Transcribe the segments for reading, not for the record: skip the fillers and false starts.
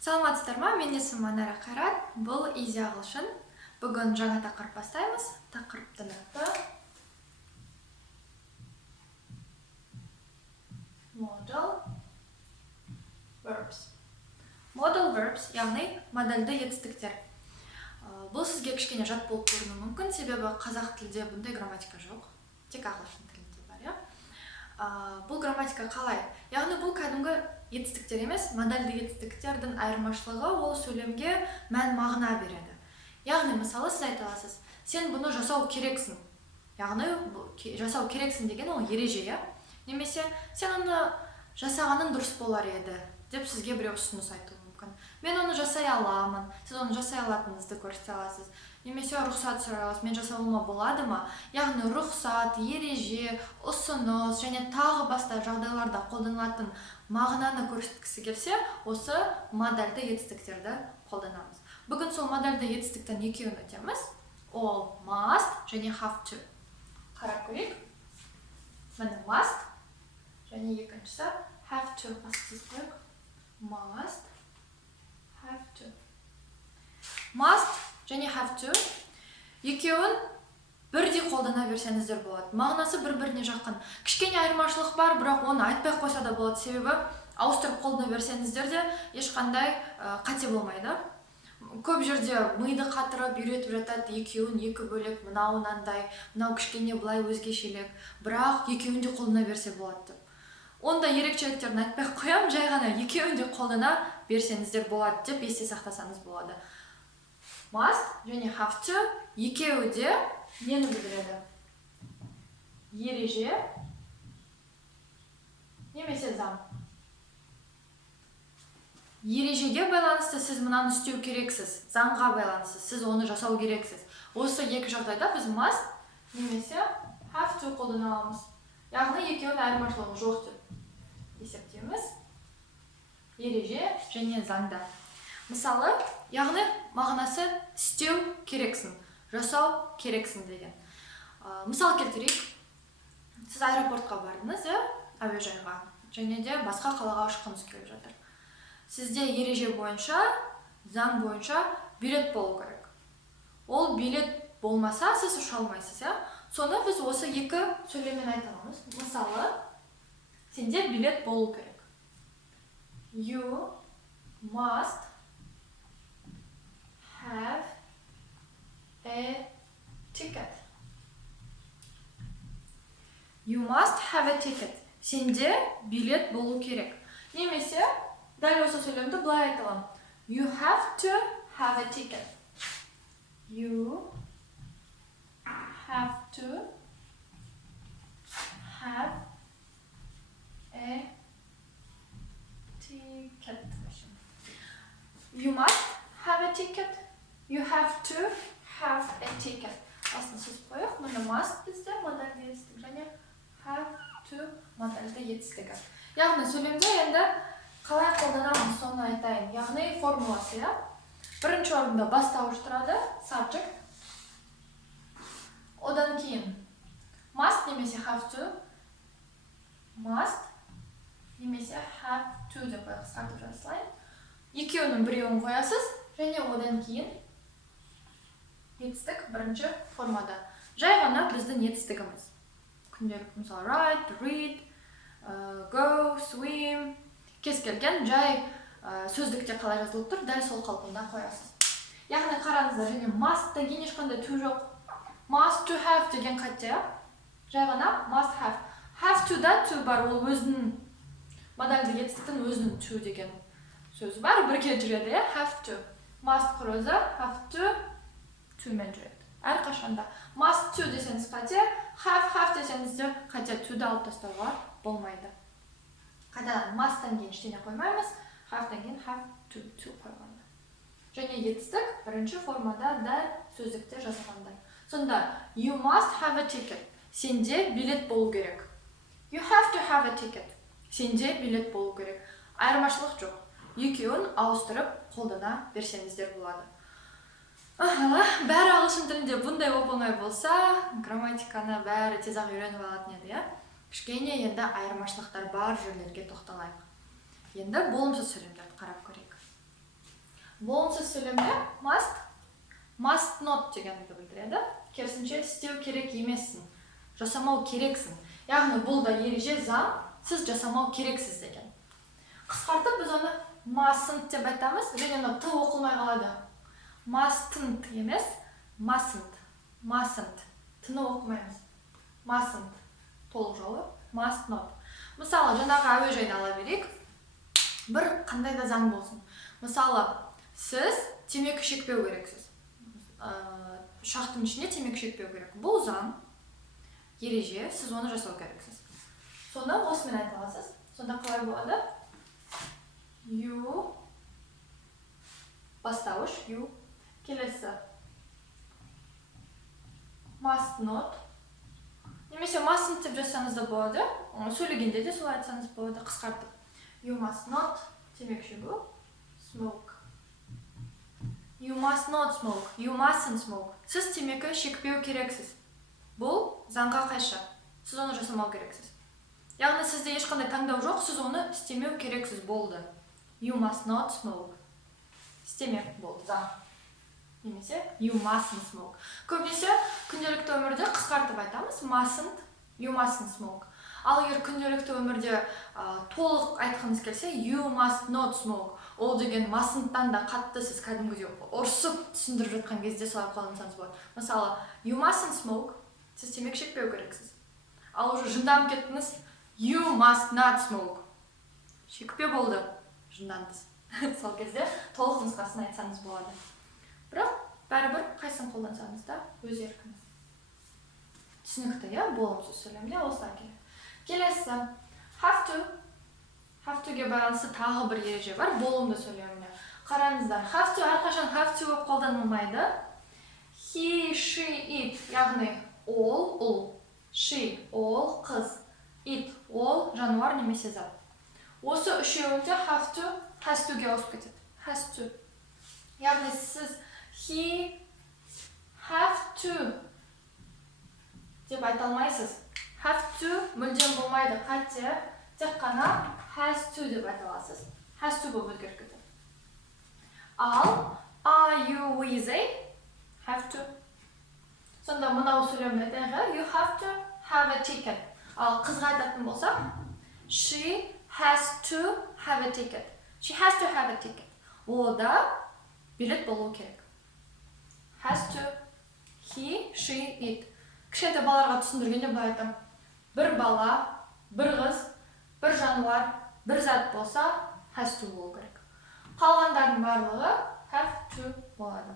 Саламатсыздар ма? Мен есімім Манара Қайрат. Бұл Easy ағылшын. Бүгін жаңа тақырып бастаймыз. Тақырыптың аты Modal verbs. Modal verbs, яғни модальді етістіктер. Бұл сізге кішкене жат болып көрінуі мүмкін, себебі қазақ тілде бұндай грамматика жоқ. Тек ағылшын тілінде бар, иә? Бұл грамматика қалай? Яғни бұл кәдімгі етістіктер емес, модальді етістіктердің айырмашылығы ол сөйлемге мән мағына береді. Яғни, мысалы, сіз айта аласыз, сен бұны жасау керексің. Яғни, жасау керексің деген ол ереже, иә? Немесе, сен оны жасағаның дұрыс болар еді, деп сізге біреу ұсыныс айтуы мүмкін. Мен оны жасай аламын, сіз оны жасай алатыныңызды көрсете аласыз. Немесе рұқсат сұрай аласыз, мен жасауыма болады ма? Яғни рұқсат, ереже, ұсыныс және тағы басқа жағдайларда қолданылатын мағынаны көрсеткісі келсе, осы модальді етістіктерді қолданамыз. Бүгін сол модальді етістіктен екеуін өтеміз. Ол must және have to. Қарап көрейік. Міне must және екіншісі have to. Басқасыз қойық. Must, have to. Must және have to екеуін бірдей қолдана берсеңіздер болады. Мағынасы бір-біріне жақын. Кішкене айырмашылық бар, бірақ оны айтпай қойса да болады, себебі ауыстырып қолдана берсеңіздер де ешқандай қате болмайды. Көп жерде миды қатырып үйретіп жатады, екеуін екі бөлек, мынау мынандай, мынау кішкене былай өзгешелік, бірақ екеуін де қолдана берсе болады деп. Онда ерекшеліктерін айтпай қоям, жай ғана екеуін де қолдана берсеңіздер болады деп есте сақтасаңыз болады. Must және have to екеуі де нені білдіреді? Ереже немесе заң. Ережеге байланысты сіз мынаны істеу керексіз, заңға байланысты сіз оны жасау керексіз. Осы екі жағдайда біз must немесе have to қолдана аламыз. Яғни екеуінің айырмашылығы жоқ деп есептейміз. Ереже және заңда. Мысалы, яғни мағынасы істеу керексің, жасау керексің деген. Мысал келтірейік. Сіз аэропортқа бардыңыз, әуежайға, және де басқа қалаға ұшқыңыз келіп жатыр. Сізде ереже бойынша, заң бойынша билет болу керек. Ол билет болмаса, сіз ұша алмайсыз, Соны біз осы екі сөйлеммен айта аламыз. Мысалы, сенде билет болу керек. You must have a ticket. You must have a ticket. Сенде билет болу керек. Немесе, дәл осы сөйлемді былай айта аламын. You have to have a ticket. You have to have a ticket. You must have a ticket. You have to have a ticket. Аслында сөз қойық. Мұны must бізде модальді етістік және have to модальді етістігі. Яғни сөйлемде енді қалай қолданамыз соны айтайын. Яғни формуласы, Бірінші орында бастауыш тұрады, subject. Одан кейін must немесе have to, must немесе have to деп қысқартып жазылайын. Екеуінің біреуін қоясыз, және одан кейін етістік бірінші формада. Жай ғана біздің етістігіміз. Күнделік, мысалы, write, read, go, swim, кез келген жай сөздікте қалай жазылып тұр, дәл сол қалпында қоясыз. Яғни қараңыздар, және must деген ешқандай to жоқ. Must to have деген қате, жай ғана must have. Have to да to бар, ол өзінің модальді етістіктің өзінің to деген сөзі бар, бірге жүреді, have to. Must құрызы, have to мен жүреді. Әрқашанда must to десеңіз қате, have десеңіз де қате, to-ды алып тастауға болмайды. Қайдан must-тан кейін ештеңе қоймаймыз, have-тан кейін have to қойғанда. Және етістік бірінші формада дәл сөздікте жазылғандай. Сонда, you must have a ticket. Сенде билет болу керек. You have to have a ticket. Сенде билет болу керек. Айырмашылық жоқ. Екеуін ауыстырып қолдана берсеңіздер болады. Бәрі ағылшын тілінде бұндай оп-оңай болса, грамматиканы бәрі тез-ақ үйреніп алатын еді, Кішкене енді айырмашылықтар бар жерлерге тоқталайық. Енді болымсыз сөйлемдерді қарап көрейік. Болымсыз сөйлемде must not дегенді білдіреді. Керісінше істеу керек емессің, жасамау керексің. Яғни бұл да ереже заң, сіз жасамау керексіз деген. Қысқартып біз оны mustn't деп айтамыз, және оны т оқылмай қалады. Mustn't емес, mustn't. Тыны оқымаймыз. Mustn't. Толық жолы must not. Мысалы, жаңағы әуежайда ала берейік. Бір қандай да заң болсын. Мысалы, сіз темекі шекпеу керексіз. Ұшақтың ішінде темекі шекпеу керек. Бұл заң, ереже, сіз оны жасау керексіз. Соны осымен айта аласыз. Сонда қалай болады? You бастауыш, you. Келесі must not. Немесе mustn't деп жазсаңыз да болады. Сөйлегенде де солай айтсаңыз болады, қысқартып. You must not темекі шегу. Smoke. You must not smoke. You mustn't smoke. Сіз темекі шекпеу керексіз. Бұл заңға қайшы. Сіз оны жасамау керексіз. Яғни сізде ешқандай таңдау жоқ, сіз оны істемеу керексіз болды. You must not smoke. Істемек болды заң. Немесе you mustn't smoke. Көбінесе күнделікті өмірде қысқартып айтамыз. You mustn't smoke. Ал егер күнделікті өмірде толық айтқыңыз келсе, you must not smoke. Ол деген mustn'ттан да қатты сіз кәдімгідей ұрсып түсіндіріп жатқан кезде солай қолдансаңыз болады. Мысалы, you mustn't smoke. Сіз темекі шекпеу керексіз. Ал уже жынданып кеттіңіз. You must not smoke. Шекпе болды. Жындандыңыз. Сол кезде толық нұсқасын айтсаңыз болады. Бірақ бәрібір қайсысын қолдансаңыз да өз еркіңіз. Түсінікті, иә, болымсыз сөйлемде осылай келеді. Келесі have to. Have to-ге байланысты тағы бір ереже бар болымды сөйлемде. Қараңыздар, have to әрқашан have to болып қолданылмайды. He, she, it, яғни ол, ұл, she, ол, қыз, it, ол, жануар немесе зат. Осы үшеуінде have to, has to-ге ауысып кетеді. Has to. Яғни сіз he have to деп айта алмайсыз. Have to мүлдем болмайды. Қате, тек қана has to деп айта аласыз. Has to болып өзгеріп кетеді. Ал are you with a have to. Сонда мынау сөйлемде you have to have a ticket. Ал қызға айтатын болсақ, she has to have a ticket. She has to have a ticket. Ол да билет болу керек. Has to, he, she, it. Кішкентай балаларға түсіндіргенде былай айтам. Бір бала, бір қыз, бір жануар, бір зат болса, has to болу керек. Қалғандардың барлығы have to болады.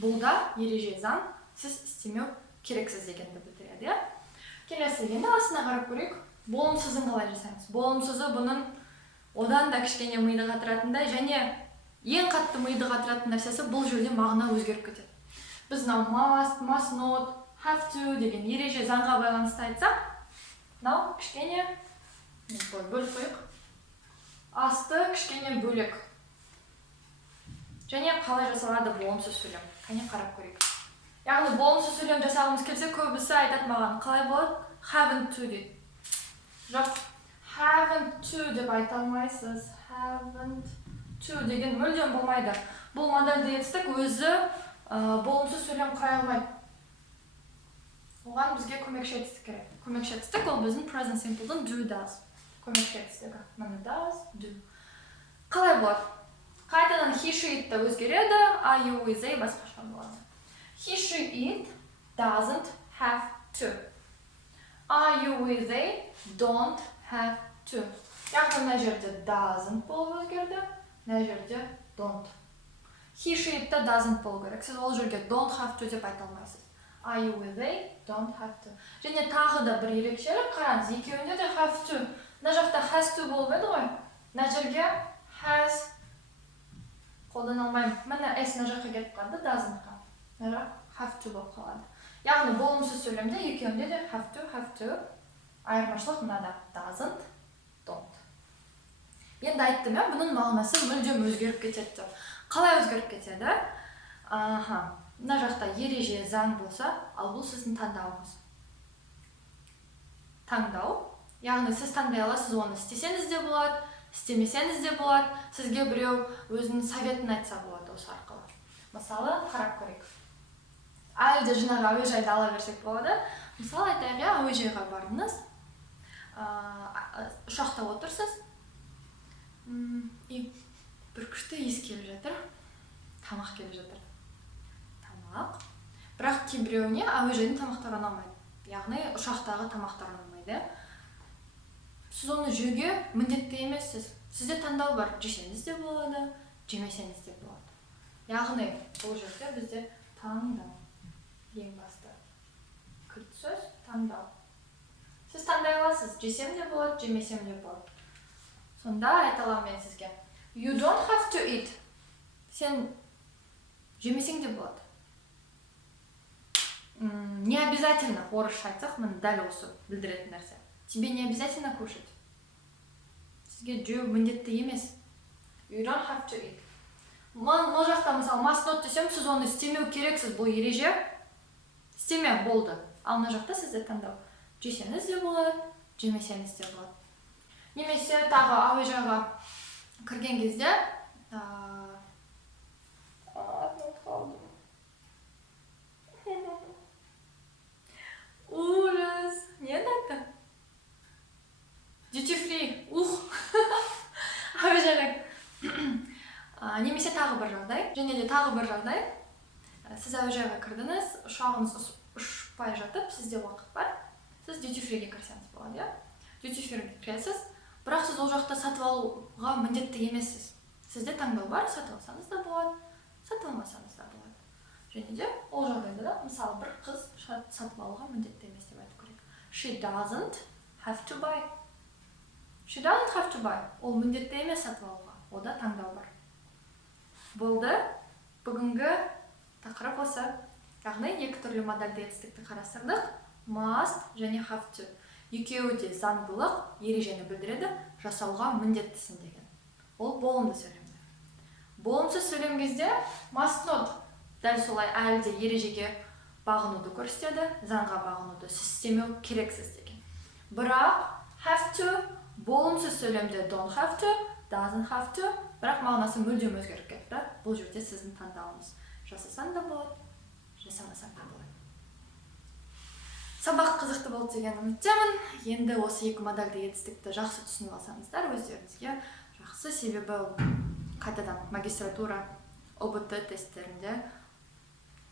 Бұл да ереже заң, сіз істемеу керексіз дегенді білдіреді. Келесі енді астына қарап көрейік. Болымсызын қалай жасаймыз? Болымсызы бұның одан да кішкене миды қатыратындай, және ең қатты миды қатыратын нәрсесі бұл жерде мағына өзгеріп кетеді. Біз must not, have to деген ереже заңға байланысты айтсақ, мынау кішкене бөліп қойық. Асты кішкене бөлек. Және қалай жасалады болымсыз сөйлем? Қане қарап көрейік. Яғни болымсыз сөйлем жасағымыз келсе, көбісі айтады маған, қалай болады? Haven't to дейді. Жоқ, haven't to деп айта алмайсыз. Haven't to деген мүлдем болмайды. Бұл модельді етістік өзі болымсыз сөйлем құрай алмайды. Оған бізге көмекші етістік керек. Көмекші етістік ол біздің present simple'дың do does. Көмекші етістігі. Міне does, do. Қалай болады? Қайтадан he, she, it өзгереді, are you with a басқаша болады. He, she, it doesn't have to. Are you with a don't have to. Яғни мына жерде doesn't болып өзгерді, мына жерде don't. He, she, it doesn't болу керек. Сіз ол жерге don't have to деп айта алмайсыз. Are you with a don't have to. Және тағы да бір ерекшелік, қараңыз, екеуінде де have to. Мына жақта has to болып еді ғой. Мына жерге has қолдана алмаймын. Міне s мына жаққа кетіп қалды, doesn't-қа. Мына жақ have to болып қалады. Яғни болымсыз сөйлемде екеуінде де have to. Айырмашылық мынада doesn't, don't. Енді айттым, бұның мағынасы мүлдем өзгеріп кетеді. Қалай өзгеріп кетеді? Мына жақта ереже заң болса, ал бұл сіздің таңдауыңыз. Таңдау. Яғни сіз таңдай аласыз, оны істесеңіз де болады, істемесеңіз де болады. Сізге біреу өзінің советін айтса болады осы арқылы. Мысалы, қарап көрейік. Әлде жаңағы әуежайды ала берсек болады. Мысалы, айтайық, әуежайға бардыңыз. Ұшақта отырсыз. Бір күшті иіс келіп жатыр. Тамақ келіп жатыр. Тамақ. Бірақ кейбіреуіне әуежайдың тамақтары ұнамайды. Яғни ұшақтағы тамақтар ұнамайды. Сіз оны жеуге міндетті емессіз. Сізде таңдау бар. Жесеңіз де болады, жемесеңіз де болады. Яғни бұл жерде бізде таңдау. Ең басты. Кілт сөз таңдау. Сіз таңдай аласыз. Жесем де болады, жемесем де болады. Сонда айта аламын мен сізге. You don't have to eat. Сен жемесең де болады. Не обязательно, орысша айтсақ, міне дәл осы білдіретін нәрсе. Тебе не обязательно кушать. Сізге жеу міндетті емес. You don't have to eat. Мына жақта мысалы must not десем, сіз оны істемеу керексіз, бұл ереже. Істеме болды. Ал мына жақта сізде таңдау. Жесеңіз де болады, жемесеңіз де болады. Немесе тағы әуежайға кірген кезде ужас. Не айтты? Duty free. Әуежайға. Немесе тағы бір жағдай. Және де тағы бір жағдай. Сіз әуежайға кірдіңіз, ұшағыңыз ұшпай жатып, сізде уақыт бар. Сіз duty free-ге кірсеңіз болады, Duty free-ге кіресіз. Бірақ сіз ол жақта сатып алуға міндетті емессіз. Сізде таңдау бар, сатып алсаңыз да болады, сатып алмасаңыз да болады. Және де ол жағдайда да, мысалы, бір қыз сатып алуға міндетті емес деп айту керек. She doesn't have to buy. She doesn't have to buy. Ол міндетті емес сатып алуға. Ода таңдау бар. Болды. Бүгінгі тақырып осы. Яғни екі түрлі модальді етістікті қарастырдық. Must және have to. Екеуі де заңдылық, ережені білдіреді, жасауға міндеттісің деген. Ол болымды сөйлемде. Болымсыз сөйлем кезде must not дәл солай әлде ережеге бағынуды көрсетеді, заңға бағынуды істемеу керексіз деген. Бірақ have to болымсыз сөйлемде don't have to, doesn't have to, бірақ мағынасы мүлдем өзгеріп кетті. Бұл жерде сіздің таңдауыңыз. Жасасаң да болады, жасамасаң да болады. Сабақ қызықты болды деген үміттемін. Енді осы екі модальді етістікті жақсы түсініп алсаңыздар өздеріңізге жақсы, себебі қайтадан магистратура ОБТ тесттерінде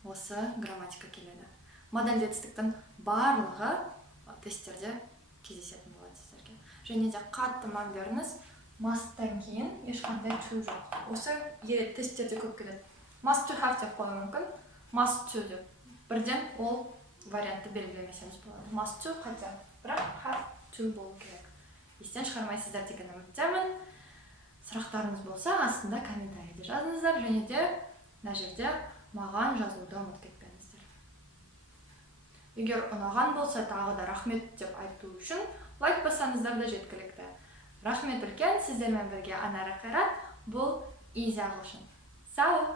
осы грамматика келеді. Модальді етістіктің барлығы тесттерде кездесетін болады сіздерге. Және де қатты мән беріңіз, must-тан кейін ешқандай to жоқ. Осы тесттерде көп келеді. Must to have деп қою мүмкін, must to деп. Бірден ол вариантты белгілемесеміз болады. Must to хотя, бірақ have to болу керек. Естен шығармайсыздар деген үміттемін. Сұрақтарыңыз болса, астында комментарийде жазыңыздар, және де мына жерде маған жазуды ұмытып кетпеңіздер. Егер ұнаған болса, тағы да рахмет деп айту үшін лайк бассаңыздар да жеткілікті. Рахмет үлкен, сіздермен бірге Анара Қайрат, бұл Easy ағылшын. Сау!